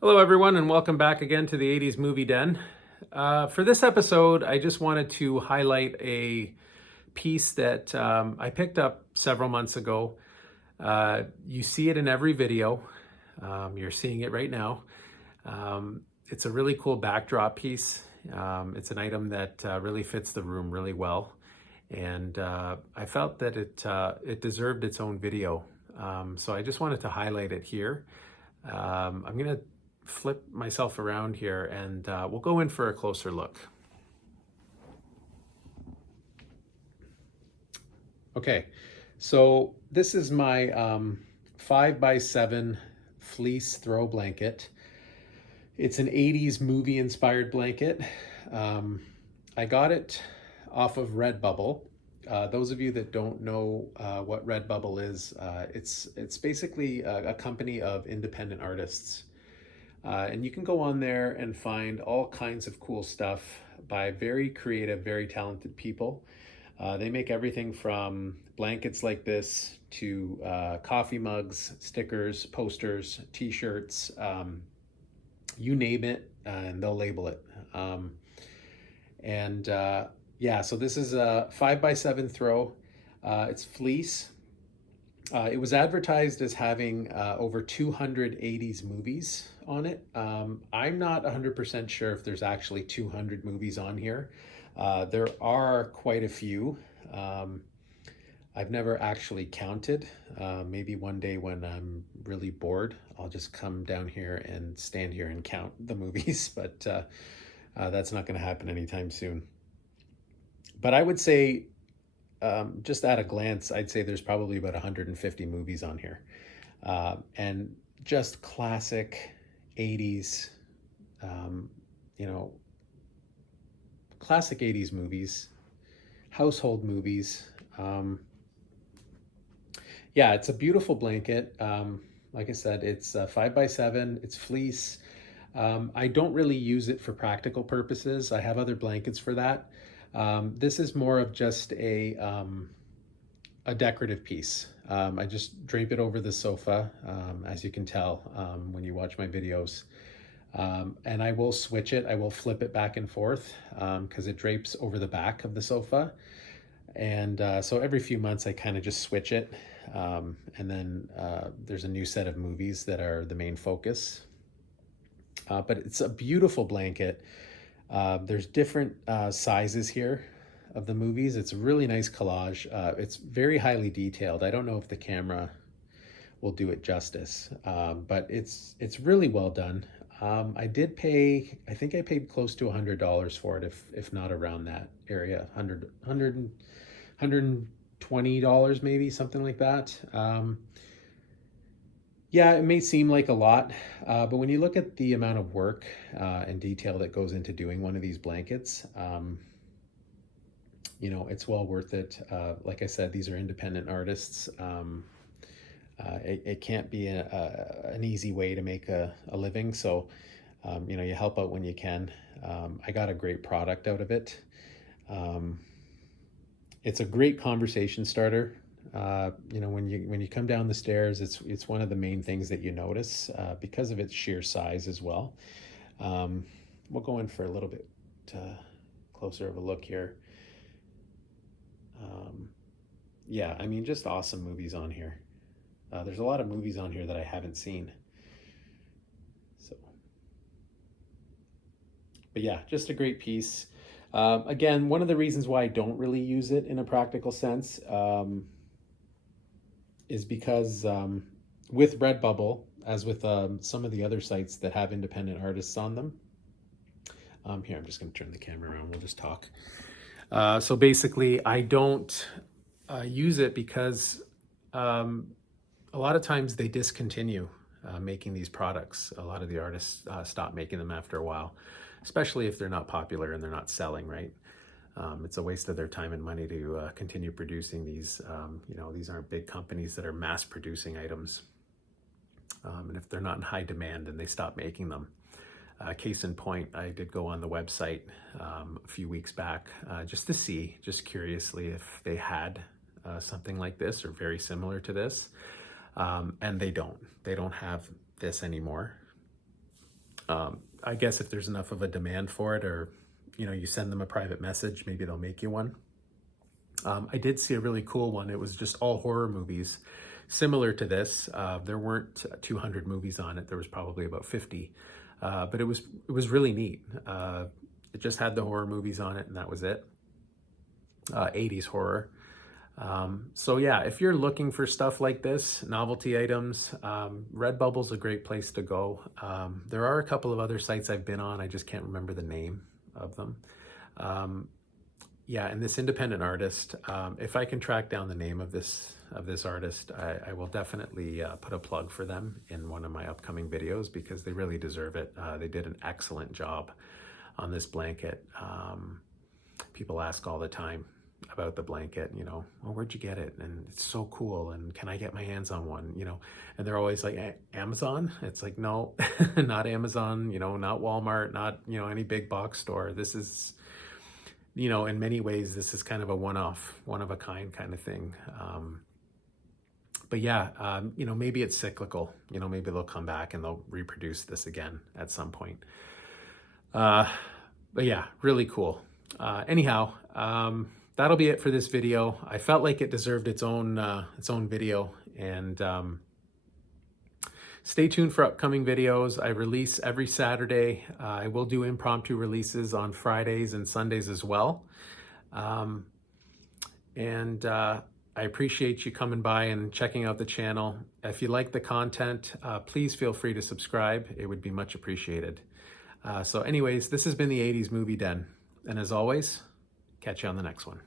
Hello, everyone, and welcome back again to the 80s Movie Den. For this episode, I just wanted to highlight a piece that I picked up several months ago. You see it in every video. You're seeing it right now. It's a really cool backdrop piece. It's an item that really fits the room really well. And I felt that it deserved its own video. So I just wanted to highlight it here. I'm going to flip myself around here and we'll go in for a closer look. Okay, so this is my 5x7 fleece throw blanket. It's an 80s movie inspired blanket. I got it off of Redbubble. Those of you that don't know what Redbubble is, it's basically a company of independent artists. And you can go on there and find all kinds of cool stuff by very creative, very talented people. They make everything from blankets like this to coffee mugs, stickers, posters, t-shirts, you name it, and they'll label it. Yeah, so this is a 5x7 throw. It's fleece. It was advertised as having over 200 80s movies on it. I'm not 100% sure if there's actually 200 movies on here. There are quite a few. I've never actually counted. Maybe one day when I'm really bored, I'll just come down here and stand here and count the movies, but that's not going to happen anytime soon. But I would say just at a glance, I'd say there's probably about 150 movies on here. And just classic 80s, um, you know, classic 80s movies, household movies. Yeah, it's a beautiful blanket. Like I said, it's 5x7, it's fleece. I don't really use it for practical purposes. I have other blankets for that. This is more of just a decorative piece. I just drape it over the sofa, as you can tell when you watch my videos. And I will switch it. I will flip it back and forth because it drapes over the back of the sofa. And so every few months I kind of just switch it. And then there's a new set of movies that are the main focus. But it's a beautiful blanket. There's different sizes here of the movies. It's a really nice collage. It's very highly detailed. I don't know if the camera will do it justice, but it's really well done. I did pay, I think I paid close to $100 for it, if not around that area, $120 maybe, something like that. Yeah, it may seem like a lot, but when you look at the amount of work and detail that goes into doing one of these blankets, it's well worth it. Like I said, these are independent artists. It can't be an easy way to make a living, so you help out when you can. I got a great product out of it. It's a great conversation starter. When you come down the stairs, it's one of the main things that you notice because of its sheer size as well. We'll go in for a little bit closer of a look here. Yeah, I mean, just awesome movies on here. There's a lot of movies on here that I haven't seen. But yeah, just a great piece. Again, one of the reasons why I don't really use it in a practical sense is because with Redbubble, as with some of the other sites that have independent artists on them, here, I'm just going to turn the camera around. We'll just talk. So basically, I don't use it because a lot of times they discontinue making these products. A lot of the artists stop making them after a while, especially if they're not popular and they're not selling, right? It's a waste of their time and money to continue producing these. These aren't big companies that are mass producing items. And if they're not in high demand, then they stop making them. Case in point, I did go on the website a few weeks back just to see, just curiously, if they had something like this or very similar to this. And they don't have this anymore. I guess if there's enough of a demand for it, or you send them a private message, maybe they'll make you one. I did see a really cool one. It was just all horror movies similar to this. There weren't 200 movies on it. There was probably about 50, but it was really neat. It just had the horror movies on it, and that was it. 80s horror. So yeah, if you're looking for stuff like this, novelty items, Redbubble's a great place to go. There are a couple of other sites I've been on. I just can't remember the name of them. Yeah, and this independent artist, if I can track down the name of this artist, I will definitely put a plug for them in one of my upcoming videos, because they really deserve it. They did an excellent job on this blanket. People ask all the time about the blanket, well, where'd you get it? And it's so cool, and can I get my hands on one? And they're always like, Amazon? It's like, no, not Amazon, not Walmart, not, any big box store. This is, in many ways, this is kind of a one-off, one-of-a-kind kind of thing. But yeah, maybe it's cyclical. Maybe they'll come back and they'll reproduce this again at some point. But yeah, really cool. Anyhow, that'll be it for this video. I felt like it deserved its own video, and stay tuned for upcoming videos. I release every Saturday. I will do impromptu releases on Fridays and Sundays as well. I appreciate you coming by and checking out the channel. If you like the content, please feel free to subscribe. It would be much appreciated. So anyways, this has been the 80s Movie Den. And as always, catch you on the next one.